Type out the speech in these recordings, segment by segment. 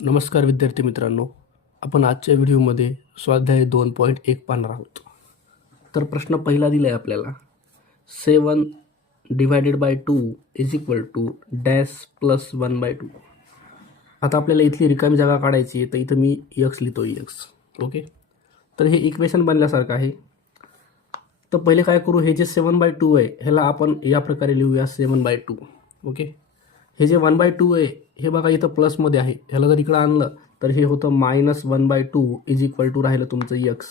नमस्कार विद्यार्थी मित्रांनो, आपण आजच्या व्हिडिओमध्ये स्वाध्याय 2.1 पाहणार आहोत. तर प्रश्न पहिला दिला आहे आपल्याला, 7 divided by 2 is equal to dash plus 1/2. आता आपल्याला इथली रिकामी जागा काढायची आहे, तर इथं मी यक्स लिहितो यक्स. ओके, तर हे इक्वेशन बनल्यासारखं आहे. तर पहिले काय करू, हे जे 7/2 आहे ह्याला आपण या प्रकारे लिहूया 7/2. ओके, हे जे 1/2 आहे हे बघा इथं प्लसमध्ये आहे, ह्याला जर इकडं आणलं तर हे होतं -1/2 इज इक्वल टू राहिलं तुमचं यक्स.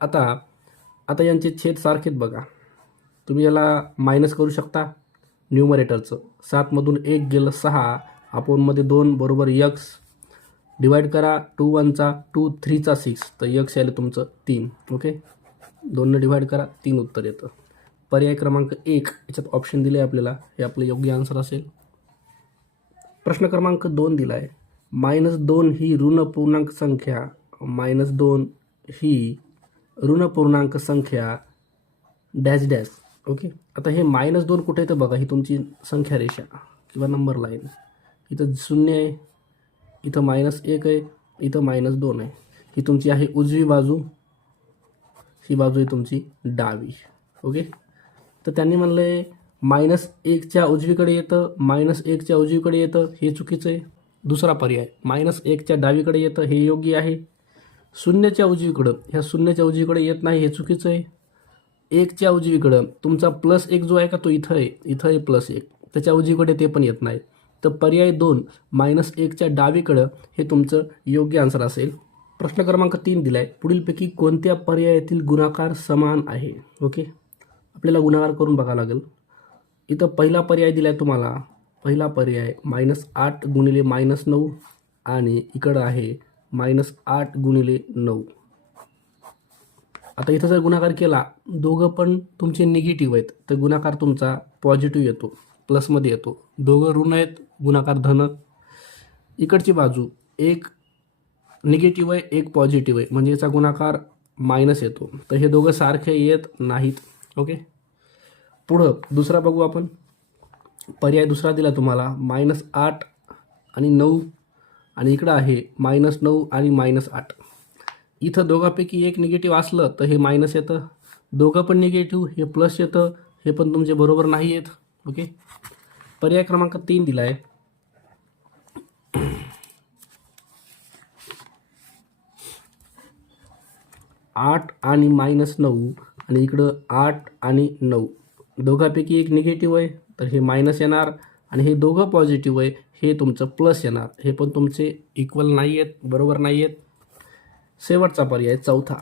आता यांचे छेद सारखेच बघा, तुम्ही याला मायनस करू शकता न्यूमरेटरचं. 7मधून 1 गेलं 6, अपोनमध्ये 2 बरोबर यक्स. डिवाईड करा 2 1 2 3 6, तर यक्स यायला तुमचं 3. ओके, 2ने डिवाईड करा 3 उत्तर येतं. पर्याय क्रमांक 1 याच्यात ऑप्शन दिले आपल्याला, हे आपलं योग्य आन्सर असेल. प्रश्न क्रमांक 2 दिला आहे, -2 ही ऋण पूर्णांक संख्या, -2 ही ऋण पूर्णांक संख्या डॅश डॅश. ओके, आता हे -2 कुठे येतं बघा, ही तुमची संख्या रेषा किंवा नंबर लाईन. इथं 0 आहे, इथं -1 आहे, इथं -2 आहे. ही तुमची आहे उजवी बाजू, ही बाजू आहे तुमची डावी. ओके, तर त्यांनी म्हणलं आहे -1च्या उजवीकडे येतं, -1च्या उजवीकडे येतं, हे चुकीचं आहे. दुसरा पर्याय -1च्या डावीकडे येतं, हे योग्य आहे. 0च्या उजवीकडं, ह्या 0च्या उजवीकडे येत नाही, हे चुकीचं आहे. 1च्या उजवीकडं तुमचा +1 जो आहे का तो इथं आहे, इथं आहे +1, त्याच्या उजवीकडे ते पण येत नाही. तर पर्याय 2 -1च्या डावीकडं हे तुमचं योग्य आन्सर असेल. प्रश्न क्रमांक 3 दिला आहे, पुढीलपैकी कोणत्या पर्यायातील गुणाकार समान आहे. ओके, आपल्याला गुणाकार करून बघावं लागेल. इथं पहिला पर्याय दिला आहे तुम्हाला, पहिला पर्याय -8 गुणिले -9 आणि इकडं आहे -8 गुणिले 9. आता इथं जर गुणाकार केला, दोघं पण तुमचे निगेटिव्ह आहेत, तर गुणाकार तुमचा पॉझिटिव्ह येतो, प्लसमध्ये येतो. दोघं ऋण आहेत, गुणाकार धन. इकडची बाजू एक निगेटिव्ह आहे, एक पॉझिटिव्ह आहे, म्हणजे याचा गुणाकार मायनस येतो. तर हे दोघं सारखे येत नाहीत. ओके, पुढं दुसरा बघू आपण. पर्याय दुसरा दिला तुम्हाला, -8 आणि 9 आणि इकडं आहे -9 आणि -8. इथं दोघांपैकी एक निगेटिव्ह असलं तर हे मायनस येतं, दोघं पण निगेटिव्ह, हे प्लस येतं, हे पण तुमचे बरोबर नाही येत. ओके, पर्याय क्रमांक 3 दिला आहे, 8 आणि -9 आणि इकडं 8 आणि 9, दोघांपैकी एक निगेटिव्ह आहे, तर हे मायनस येणार, आणि हे दोघं पॉझिटिव्ह आहे, हे तुमचं प्लस येणार. हे पण तुमचे इक्वल नाही आहेत, बरोबर नाही आहेत. शेवटचा पर्याय चौथा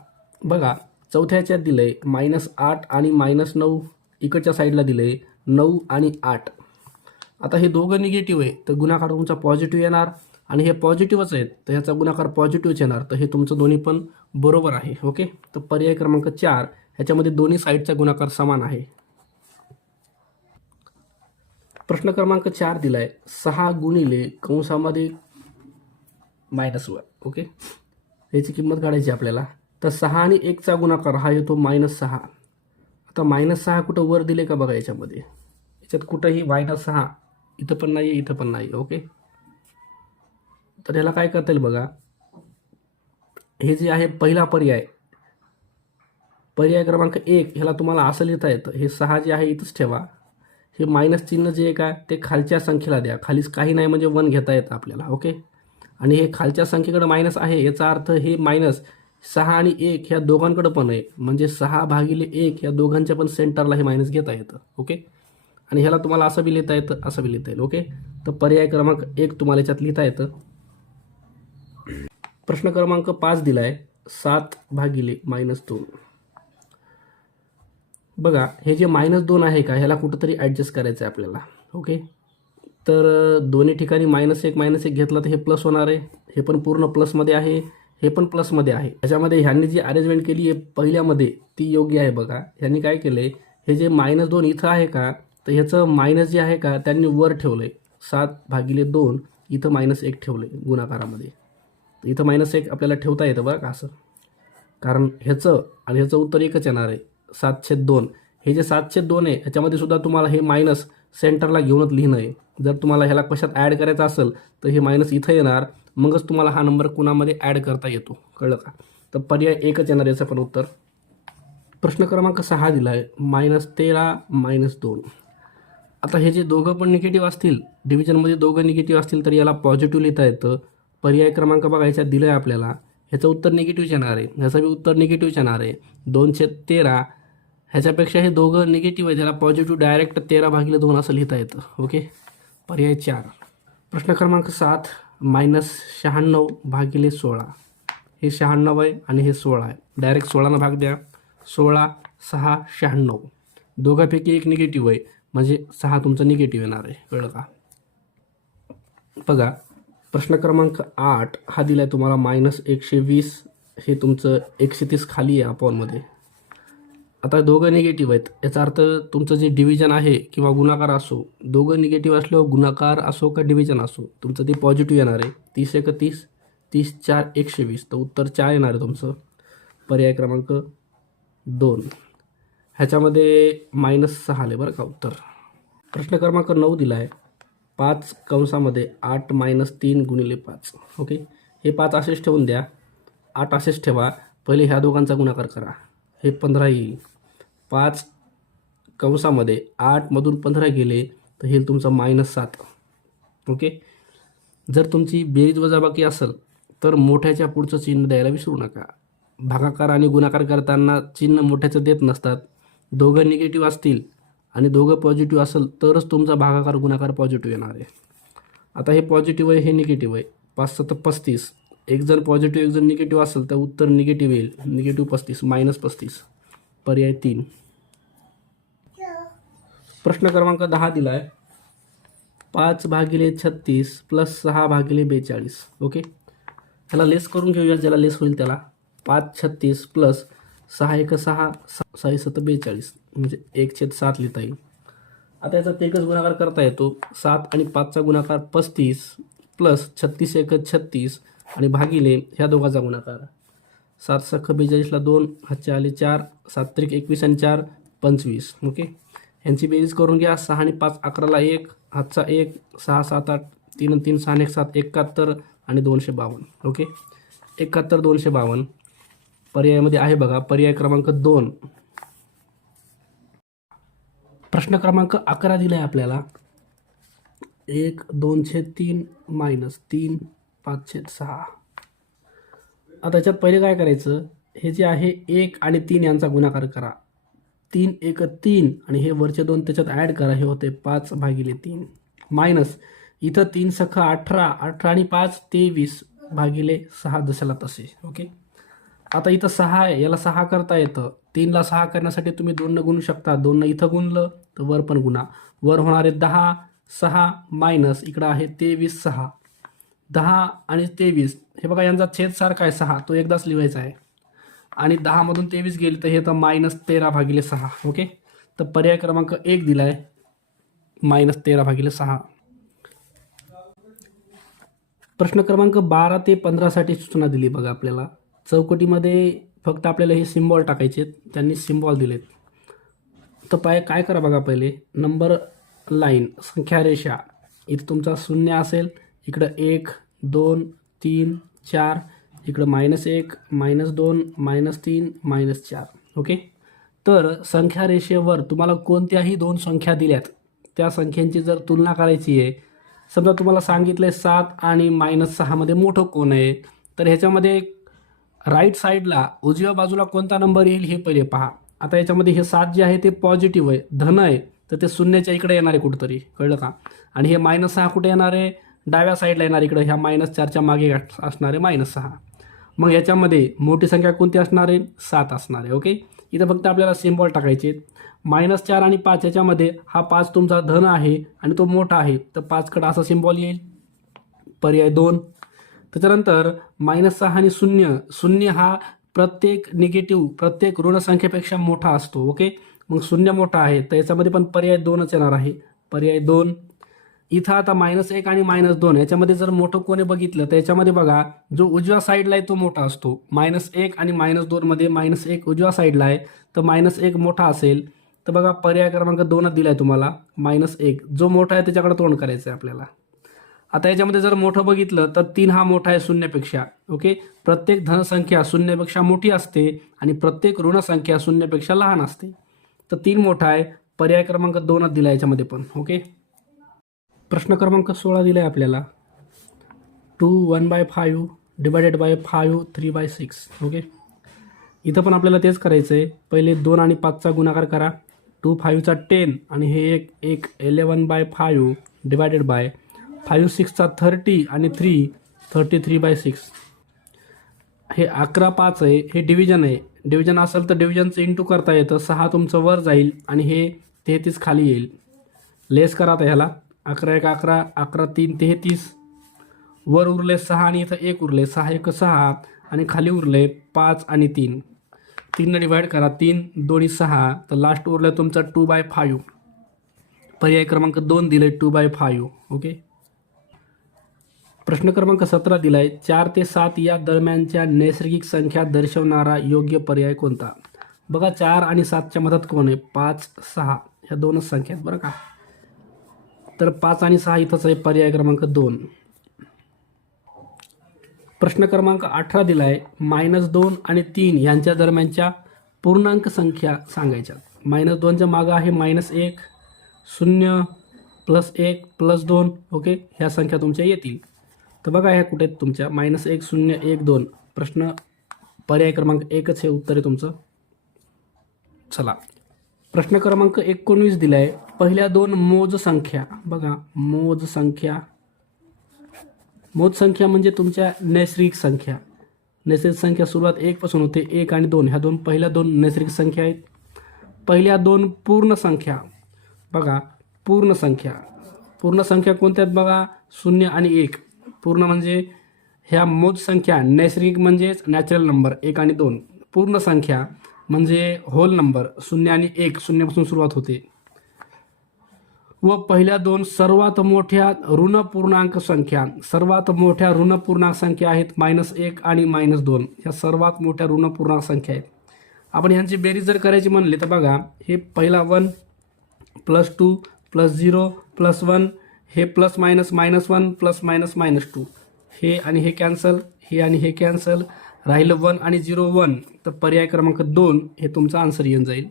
बघा, चौथ्याच्यात दिलं आहे -8 आणि -9, इकडच्या साईडला दिलं आहे 9 आणि 8. आता हे दोघं निगेटिव्ह आहे, तर गुणाकार तुमचा पॉझिटिव्ह येणार, आणि हे पॉझिटिव्हच आहेत, तर ह्याचा गुणाकार पॉझिटिव्हच येणार, तर हे तुमचं दोन्ही पण बरोबर आहे. ओके, तर पर्याय क्रमांक 4 ह्याच्यामध्ये दोन्ही साईडचा गुणाकार समान आहे. प्रश्न क्रमांक 4 दिला आहे, 6 गुणिले कंसामध्ये -1. ओके, याची किंमत काढायची आपल्याला. तर 6 आणि 1चा गुणाकार हा येतो -6. आता -6 कुठं वर दिले का बघा, याच्यात कुठंही -6 इथं पण नाही, इथं पण नाही. ओके, तर ह्याला काय करता येईल बघा, हे जे आहे पहिला पर्याय, पर्याय क्रमांक 1, ह्याला तुम्हाला असं लिहिता येतं, हे 6 जे आहे इथंच ठेवा, हे मायनस चिन्ह जे आहे का ते खालच्या संख्येला द्या, खालीच काही नाही म्हणजे 1 घेता येतं आपल्याला. ओके, आणि हे खालच्या संख्येकडे मायनस आहे, याचा अर्थ हे -6 आणि 1 ह्या दोघांकडे पण आहे, म्हणजे 6/1 ह्या दोघांच्या पण सेंटरला हे मायनस घेता येतं. ओके, आणि ह्याला तुम्हाला असं बी लिहिता येतं, असं बी लिहिता येईल. ओके, तर पर्याय क्रमांक 1 तुम्हाला याच्यात लिहिता येतं. प्रश्न क्रमांक 5 दिला आहे, 7/-2. बघा, हे जे -2 आहे का, ह्याला कुठंतरी ॲडजस्ट करायचं आहे आपल्याला. ओके, तर दोन्ही ठिकाणी -1 घेतलं तर हे प्लस होणार आहे, हे पण पूर्ण प्लसमध्ये आहे, हे पण प्लसमध्ये आहे. त्याच्यामध्ये ह्यांनी जी अरेंजमेंट केली आहे पहिल्यामध्ये ती योग्य आहे. बघा, ह्यांनी काय केलं आहे, हे जे -2 इथं आहे का, तर ह्याचं मायनस जे आहे का त्यांनी वर ठेवलं आहे, 7/2 इथं -1 ठेवलं आहे गुणाकारामध्ये. इथं -1 आपल्याला ठेवता येतं बघा असं, कारण ह्याचं आणि ह्याचं उत्तर एकच येणार आहे, 7/2. हे जे 7/2 आहे ह्याच्यामध्ये सुद्धा तुम्हाला हे मायनस सेंटरला घेऊनच लिहिणं आहे. जर तुम्हाला ह्याला कशात ॲड करायचं असेल तर हे मायनस इथं येणार मगच तुम्हाला हा नंबर कुणामध्ये ॲड करता येतो. कळलं का? तर पर्याय एकच येणार याचं पण उत्तर. प्रश्न क्रमांक 6 दिला आहे, -13 -2. आता हे जे दोघं पण निगेटिव्ह असतील, डिव्हिजनमध्ये दोघं निगेटिव्ह असतील तर याला पॉझिटिव्ह लिहिता येतं. पर्याय क्रमांक बघा याच्यात दिलं आहे आपल्याला, ह्याचं उत्तर निगेटिव्हच येणार आहे, ह्याचं बी उत्तर निगेटिव्हच येणार आहे. 2/13 ह्याच्यापेक्षा हे दोघं निगेटिव्ह आहे, त्याला पॉझिटिव्ह डायरेक्ट 13/2 असं लिहिता येतं. ओके, पर्याय 4. प्रश्न क्रमांक 7, -96/16. हे 96 आहे आणि हे 16 आहे. डायरेक्ट 16नं भाग द्या. 16, 6, 96. दोघांपैकी एक निगेटिव्ह आहे, म्हणजे 6 तुमचं निगेटिव्ह येणार आहे. कळलं का? बघा, प्रश्न क्रमांक 8 हा दिला आहे तुम्हाला, -120. हे तुमचं 130 खाली आहे अपॉनमध्ये. आता दोघं निगेटिव्ह आहेत, याचा अर्थ तुमचं जे डिव्हिजन आहे किंवा गुणाकार असो, दोघं निगेटिव्ह असल्यावर गुणाकार असो का डिव्हिजन असो, तुमचं ते पॉझिटिव्ह येणार आहे. 30 × 30, 30 × 4 120. तर उत्तर 4 येणार आहे तुमचं. पर्याय क्रमांक 2. ह्याच्यामध्ये -6 आले बरं का उत्तर. प्रश्न क्रमांक 9 दिला आहे, 5/8 - 3 × 5. ओके, हे 5 असेच ठेवून द्या, 8 असेच ठेवा. पहिले ह्या दोघांचा गुणाकार करा, हे 15 येईल. 5/8 मधून 15 गेले तर हे तुमचं -7. ओके, जर तुमची बेरीज वजाबाकी असेल तर मोठ्याच्या पुढचं चिन्ह द्यायला विसरू नका. भागाकार आणि गुणाकार करताना चिन्ह मोठ्याचं देत नसतात. दोघं निगेटिव्ह असतील आणि दोघं पॉझिटिव्ह असेल तरच तुमचा भागाकार गुणाकार पॉझिटिव्ह येणार आहे. आता हे पॉझिटिव्ह आहे, हे निगेटिव्ह आहे. 5 × 7 = 35. एक जण पॉझिटिव्ह एक जण निगेटिव्ह असेल तर उत्तर निगेटिव्ह येईल. -35 -35. पर्याय 3. प्रश्न क्रमांक 10 दिला आहे, 5/36 + 6/42. ओके, ह्याला लेस करून घेऊया, ज्याला लेस होईल त्याला. 5/36 + 6 × 6 6 × 7 = 42, म्हणजे 1/7 लिहिता येईल. आता याचा एकच गुणाकार करता येतो. 7 आणि 5चा गुणाकार 35 + 36 × 36 आणि भागिले ह्या दोघांचा गुणाकार. 7 × 42ला 2, हातचे आले 4, 7 × 21 आणि 4 25. ओके, ह्यांची बेरीज करून घ्या. 6 आणि 5 11ला 1, हातचा 1, 6 7 8, 3 आणि 3 6 आणि 1 7, 71 आणि 252. ओके, 71 252 पर्यायामध्ये आहे बघा. पर्याय क्रमांक 2. प्रश्न क्रमांक 11 दिला आहे आपल्याला, 1 2/3 - 3 5/6. आता याच्यात पहिले काय करायचं, हे जे आहे 1 आणि 3 यांचा गुणाकार करा. 3 × 1 = 3 आणि हे वरचे 2 त्याच्यात ॲड करा, हे होते 5/3 मायनस इथं 3 × 6 18, 18 आणि 5 23/6 जशाला तसे. ओके, आता इथं 6 आहे, याला 6 करता येतं. 3ला 6 करण्यासाठी तुम्ही 2ने गुणू शकता. 2ने इथं गुणलं तर वर पण गुणा. वर होणार आहे 10 6 मायनस इकडं आहे 23 6. 10 आणि 23 हे बघा, यांचा छेद सारखा आहे 6, तो एकदाच लिहायचा आहे. आणि 10 मधून 23 गेले तर हे तर -13/6. ओके, तर पर्याय क्रमांक 1 दिला आहे, -13/6. प्रश्न क्रमांक 12 ते 15 साठी सूचना दिली बघा आपल्याला. चौकटीमध्ये फक्त आपल्याला हे सिम्बॉल टाकायचे, त्यांनी सिम्बॉल दिलेत. तर काय करा बघा, पहिले नंबर लाईन संख्या रेषा, इथं तुमचा 0 असेल, इकडं 1 2 3 4, इकडं -1 -2 -3 -4. ओके, तर संख्या रेषेवर तुम्हाला कोणत्याही 2 संख्या दिल्यात, त्या संख्यांची जर तुलना करायची आहे. समजा तुम्हाला सांगितलं आहे 7 आणि -6 मध्ये मोठं कोण आहे, तर ह्याच्यामध्ये राईट साईडला उजव्या बाजूला कोणता नंबर येईल हे पहिले पहा. आता याच्यामध्ये हे 7 जे आहे ते पॉझिटिव्ह आहे, धन आहे, तर ते शून्याच्या इकडे येणार आहे कुठंतरी. कळलं का? आणि हे -6 कुठे येणार आहे, डाव्या साईडला येणार, इकडे ह्या -4च्या मागे असणार आहे -6. मग याच्यामध्ये मोठी संख्या कोणती असणार आहे, 7 असणार आहे. ओके, इथं फक्त आपल्याला सिम्बॉल टाकायचे. -4 आणि 5 याच्यामध्ये हा 5 तुमचा धन आहे आणि तो मोठा आहे, तर 5कडे असा सिम्बॉल येईल. पर्याय 2. त्याच्यानंतर -6 आणि 0, 0 हा प्रत्येक निगेटिव्ह प्रत्येक ऋण संख्येपेक्षा मोठा असतो. ओके, मग 0 मोठा आहे, तर याच्यामध्ये पण पर्याय 2च येणार आहे. पर्याय 2. इथं आता -1 आणि -2 याच्यामध्ये जर मोठं कोणी बघितलं तर याच्यामध्ये बघा, जो उजव्या साईडला आहे तो मोठा असतो. -1 आणि -2 मध्ये -1 उजव्या साईडला आहे, तर -1 मोठा असेल. तर बघा, पर्याय क्रमांक 2 दिला आहे तुम्हाला, -1. जो मोठा आहे त्याच्याकडे तोंड करायचं आहे आपल्याला. आता याच्यामध्ये जर मोठं बघितलं तर 3 हा मोठा आहे शून्यापेक्षा. ओके, प्रत्येक धनसंख्या शून्यापेक्षा मोठी असते आणि प्रत्येक ऋणसंख्या शून्यापेक्षा लहान असते. तर 3 मोठा आहे. पर्याय क्रमांक 2च दिला याच्यामध्ये पण. ओके, प्रश्न क्रमांक 16 दिला आहे आपल्याला. 2 1/5 डिवायडेड बाय 5 3/6. ओके, इथं पण आपल्याला तेच करायचं आहे. पहिले 2 आणि 5चा गुणाकार करा. 2 5चा 10 आणि हे एक 11/5 डिवायडेड बाय 5 6चा 30 आणि 3 33/6. हे 11 5 आहे. हे डिव्हिजन आहे. डिव्हिजन असेल तर डिव्हिजनचं इंटू करता येतं. 6 तुमचं वर जाईल आणि हे 33 खाली येईल. लेस करा आता ह्याला. 11 1 11 11 3 33. वर उरले 6 आणि इथं 1 उरले. 6 1 6 आणि खाली उरले 5 आणि 3. 3 डिवाइड करा. 3 2 6. तर लास्ट उरलं तुमचं 2/5. पर्याय क्रमांक 2 दिले 2/5. ओके, प्रश्न क्रमांक 17 दिलाय. 4 ते 7 या दरम्यानच्या नैसर्गिक संख्या दर्शवणारा योग्य पर्याय कोणता? बघा 4 आणि 7च्या मधात कोण आहे? 5 6 ह्या दोनच संख्या आहेत बरं का. तर 5 आणि 6 इथंच आहे. पर्याय क्रमांक 2. प्रश्न क्रमांक 18 दिलाय. -2 आणि 3 यांच्या दरम्यानच्या पूर्णांक संख्या सांगायच्या. -2च्या मागं आहे -1 0 +1 +2. ओके, ह्या संख्या तुमच्या येतील. तर बघा ह्या कुठे आहेत तुमच्या? -1 0 1 2. प्रश्न पर्याय क्रमांक 1च हे उत्तर आहे तुमचं. चला, प्रश्न क्रमांक 19 दिलाय. पहिल्या 2 मोज संख्या. बघा मोज संख्या. मोज संख्या म्हणजे तुमच्या नैसर्गिक संख्या. नैसर्गिक संख्या सुरुवात 1 पासून होते. 1 आणि 2 ह्या पहिल्या 2 नैसर्गिक संख्या आहेत. पहिल्या 2 पूर्ण संख्या. बघा पूर्ण संख्या. पूर्ण संख्या कोणत्या आहेत बघा? 0 आणि 1. पूर्ण म्हणजे ह्या मोज संख्या. नैसर्गिक म्हणजेच नॅचरल नंबर 1 आणि 2. पूर्ण संख्या म्हणजे होल नंबर 0 आणि 1. 0 पासून सुरुवात होते. व पहिल्या 2 सर्वात मोठ्या ऋण पूर्णांक संख्या. सर्वात मोठ्या ऋण पूर्णांक संख्या आहेत -1 आणि -2. ह्या सर्वात मोठ्या ऋण पूर्णांक संख्या आहेत. आपण ह्यांची बेरीज जर करायची म्हणले तर बघा हे पहिला 1 +2 +0 +1. हे +- -1 +- -2. हे आणि हे कॅन्सल. हे आणि हे कॅन्सल. राहिलं 1 आणि 0 1. तर पर्याय क्रमांक 2 हे तुमचा आन्सर येऊन जाईल.